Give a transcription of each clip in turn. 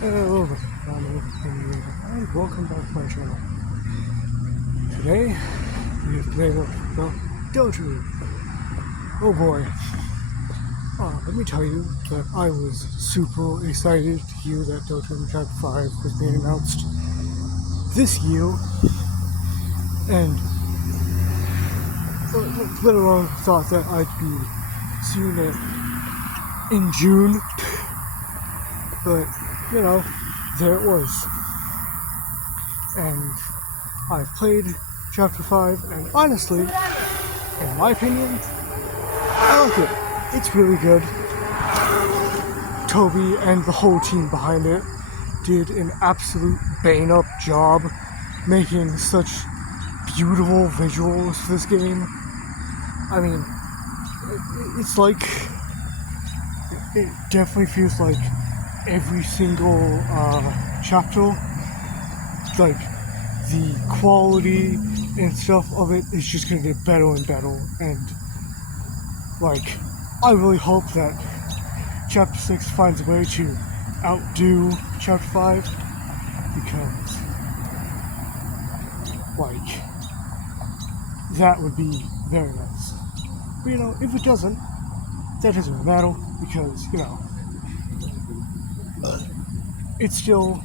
Hello, and welcome back to my channel. Today, we have played the Deltarune. Oh boy. Let me tell you that I was super excited to hear that Deltarune Chapter 5 was being announced this year, and let alone thought that I'd be seeing it in June, but, you know, there it was. And I've played Chapter 5, and honestly, in my opinion, I like it. It's really good. Toby and the whole team behind it did an absolute bang-up job making such beautiful visuals for this game. I mean, it's like, it definitely feels like every single chapter, like, the quality and stuff of it is just gonna get better and better, and like, I really hope that Chapter 6 finds a way to outdo Chapter 5, because, like, that would be very nice. But, you know, if it doesn't, that doesn't really matter, because, you know, it's still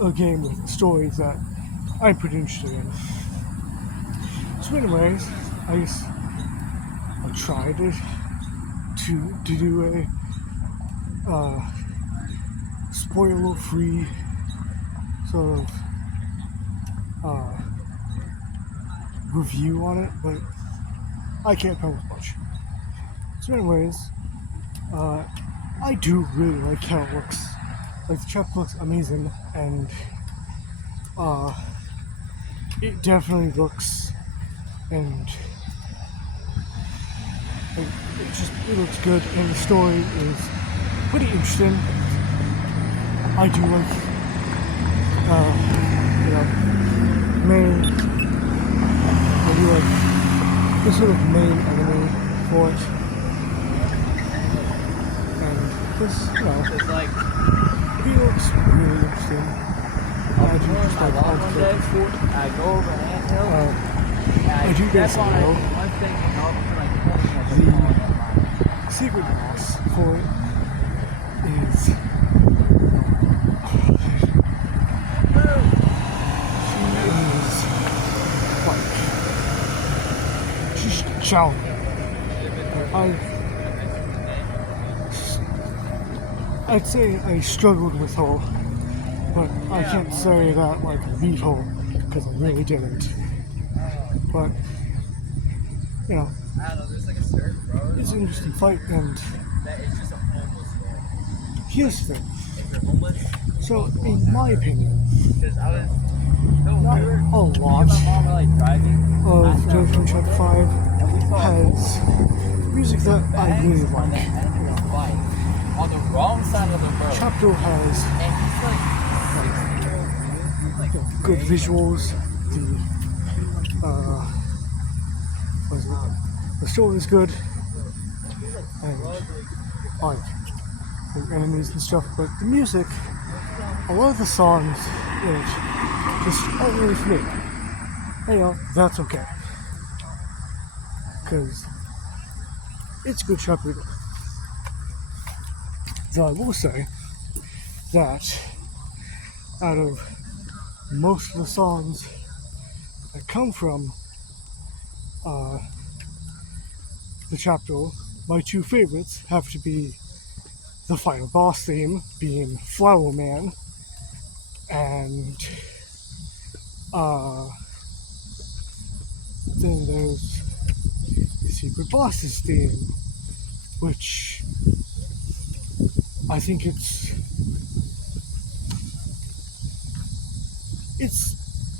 a game with stories that I'm pretty interested in. So anyways, I guess I tried to do a spoiler-free sort of review on it, but I can't promise much. So anyways, I do really like how it looks. Like, the chapter looks amazing, and it definitely looks, and it looks good, and the story is pretty interesting. I do like, I do like the sort of main enemy for it, and this, It's like, he looks really interesting. I do just like all the stuff for it. I go over an anthill, I do step guess on know one thing and all of a sudden I the secret boss for it is she's challenging. I'd say I struggled with her, but I can't say that like beat her, because I really didn't. But, you know, I don't know, there's like a surf, bro. it's an interesting fight, and That is just a homeless guy. here's the thing. If you're homeless, So, in my opinion, because I was, not we were, a me lot and my mom were like driving. of last night, Deltarune Chapter 5 and we saw a homeless has music that I really bags on the like. end of his bike on the wrong side of the road. Chapter has And he's like 60-year-old dude. He's like good gray. visuals, the story is good, and like the enemies and stuff, but the music, a lot of the songs in it just aren't really for me. And, you know, that's okay, because it's a good chapter. So I will say that out of most of the songs that come from the chapter, my two favorites have to be the final boss theme, being Flower Man, and then there's the Secret Boss's theme, which I think it's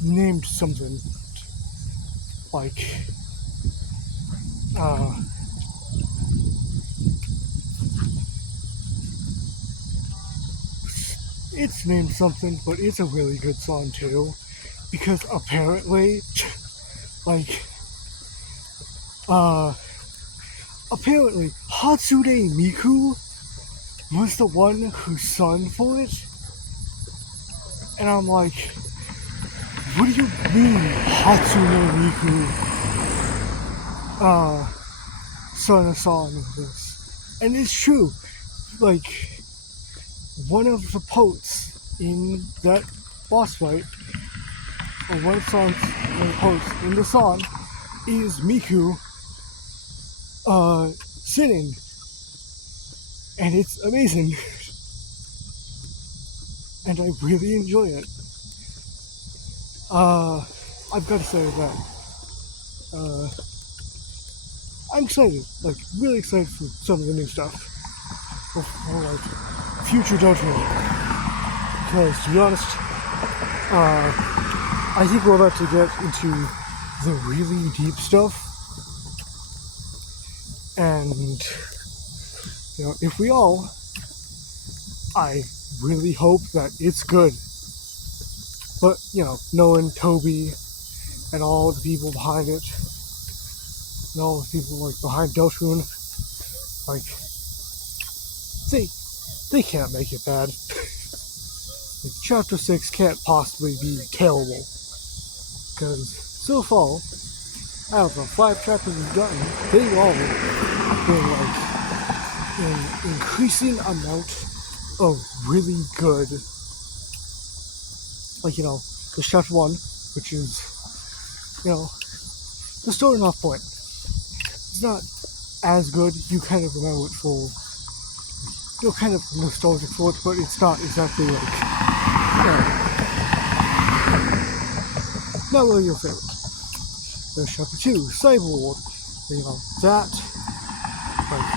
named something like it's named something, but it's a really good song too, because apparently like apparently Hatsune Miku was the one who sung for it. And I'm like, what do you mean Hatsune Miku sung a song of this? And it's true. Like, one of the poets in that boss fight, or one of the poets in the song, is Miku singing. And it's amazing. And I really enjoy it. I've got to say that I'm excited, like really excited for some of the new stuff, for like future Deltarune. Because to be honest, I think we're about to get into the really deep stuff, and you know, if we all, I really hope that it's good. But you know, knowing Toby and all the people behind it, and all the people like behind Deltarune, like they can't make it bad. Like, Chapter 6 can't possibly be terrible, because so far, out of the 5 chapters we've gotten, they've all been like an increasing amount of really good. Like, you know, there's Chapter 1, which is, you know, the starting off point. It's not as good. You kind of remember it for, you're kind of nostalgic for it, but it's not exactly like, you know, not really your favorite. There's Chapter 2, Cyborg. You know, that, like,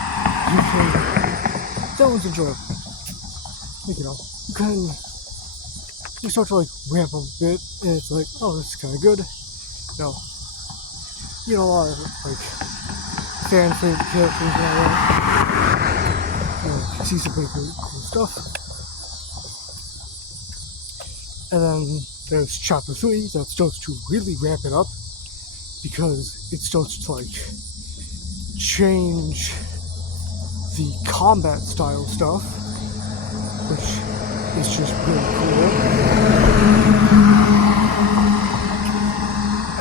you can, that one's enjoyable. Like, you know, you start to like ramp up a bit, and it's like, oh, this is kind of good. You know, a lot of like fan favorite characters and all that. You know, see some pretty cool stuff. And then there's Chapter 3 that starts to really ramp it up, because it starts to like change the combat style stuff, which is just really cool.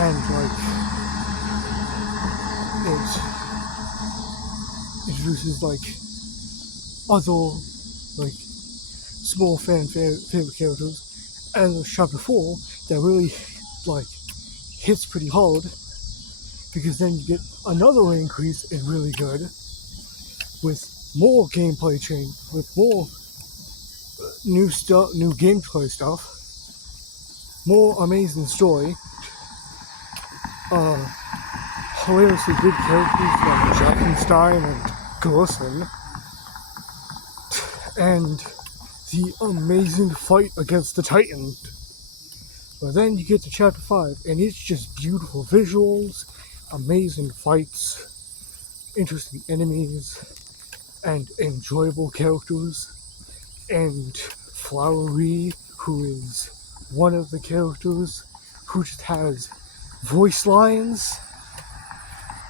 And like it introduces like other like small favorite characters. And there's Chapter 4 that really like hits pretty hard, because then you get another increase in really good, with more gameplay change, with more new stuff, new gameplay stuff, more amazing story, hilariously good characters like Jackenstein and Gerson, and the amazing fight against the Titan. But then you get to Chapter 5, and it's just beautiful visuals, amazing fights, interesting enemies, and enjoyable characters. And Flowery, who is one of the characters who just has voice lines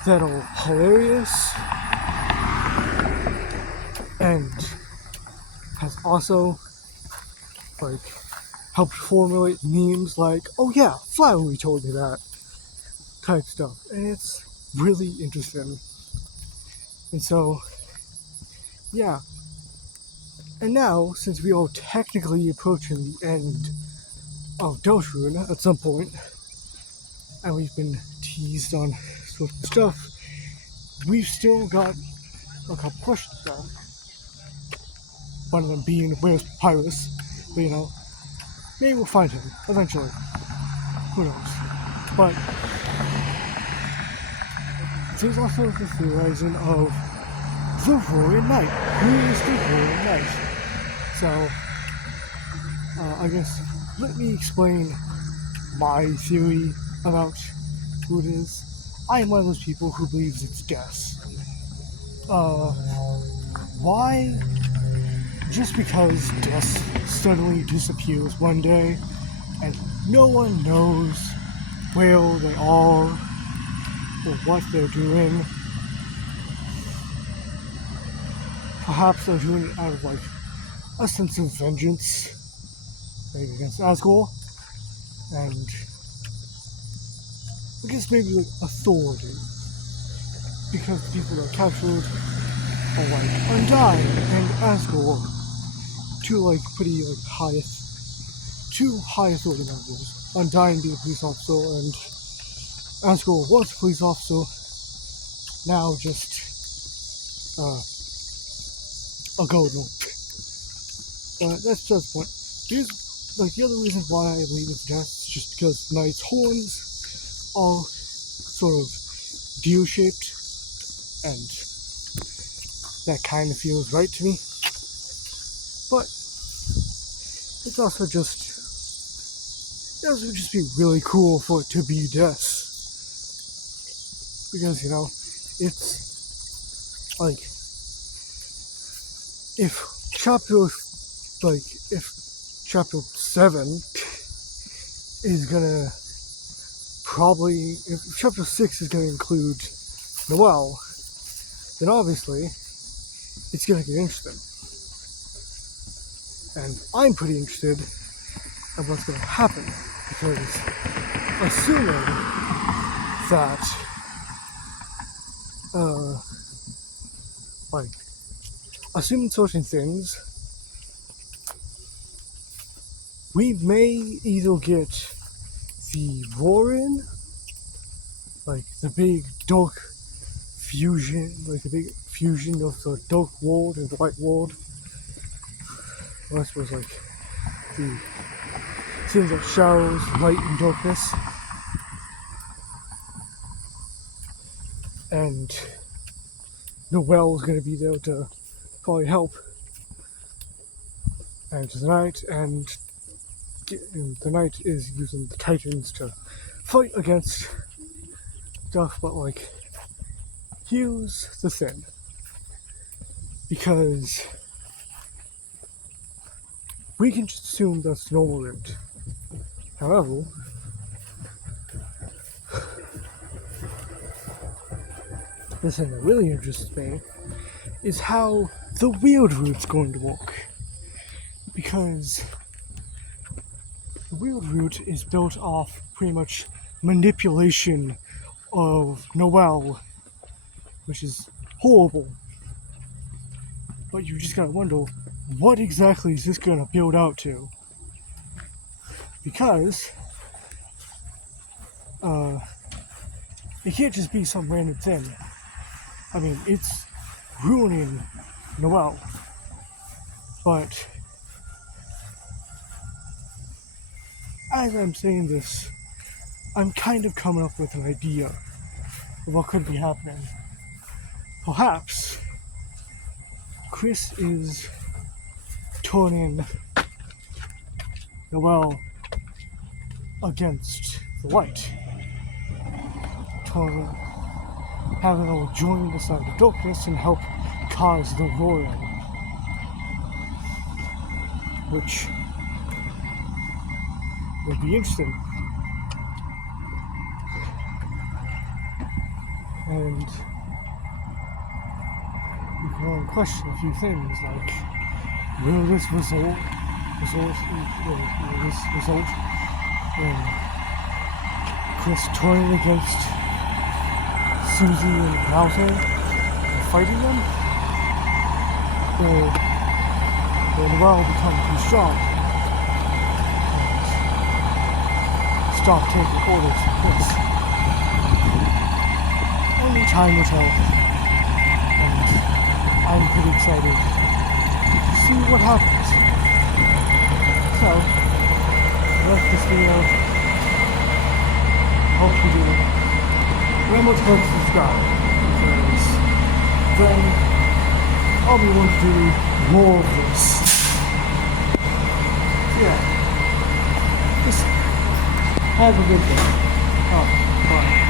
that are hilarious, and has also like helped formulate memes like, oh yeah, Flowery told me that type stuff, and it's really interesting. And so, yeah. And now, since we are technically approaching the end of Deltarune at some point, and we've been teased on sort of stuff, we've still got a couple questions now. One of them being, where's Pyrus? But you know, maybe we'll find him eventually. Who knows? But there's also the theorizing of the Roaring Knight. Who is the Roaring Knight? So, I guess, let me explain my theory about who it is. I am one of those people who believes it's Death. Why? Just because Death suddenly disappears one day, and no one knows where they are, or what they're doing. perhaps they're doing it out of like a sense of vengeance, maybe against Asgore, and I guess maybe like authority, because the people that are captured are like Undyne and Asgore, two like pretty like two high authority members. Undyne being a police officer and Asgore was a police officer, now just a golden. But that's just the point. Here's like the other reason why I believe it's death is just because the knight's horns are sort of deer-shaped, and that kind of feels right to me. But it's also just be really cool for it to be death, because you know it's like if chapter 7 is gonna probably, if chapter 6 is gonna include Noelle, then obviously it's gonna get interesting. And I'm pretty interested in what's gonna happen, because assuming that assuming certain things, we may either get the Warren, like the big dark fusion, like the big fusion of the dark world and the light world. Well, I suppose like the things that shadows, light and darkness. And Noelle is going to be there to probably help. And tonight, and the knight is using the Titans to fight against stuff, but like, here's the thing. Because we can just assume that's normal route. However, the thing that really interests me is how the weird route's going to work. Because the weird route is built off pretty much manipulation of Noelle, which is horrible. But you just gotta wonder, what exactly is this gonna build out to? Because it can't just be some random thing. I mean, it's ruining Noelle. But as I'm saying this, I'm kind of coming up with an idea of what could be happening. Perhaps Chris is turning Noelle against the light, having her join the side of darkness and help cause the roaring, which would be interesting. And you can only question a few things, like, will this result in Chris turning against Susie and Malta and fighting them? Or will Noelle become too strong and stop taking orders from Chris? Only time will tell. And I'm pretty excited to see what happens. So, like this video, hope you do. Remember to subscribe, because then I'll be able to do more of this. So yeah, just have a good day. Oh, bye.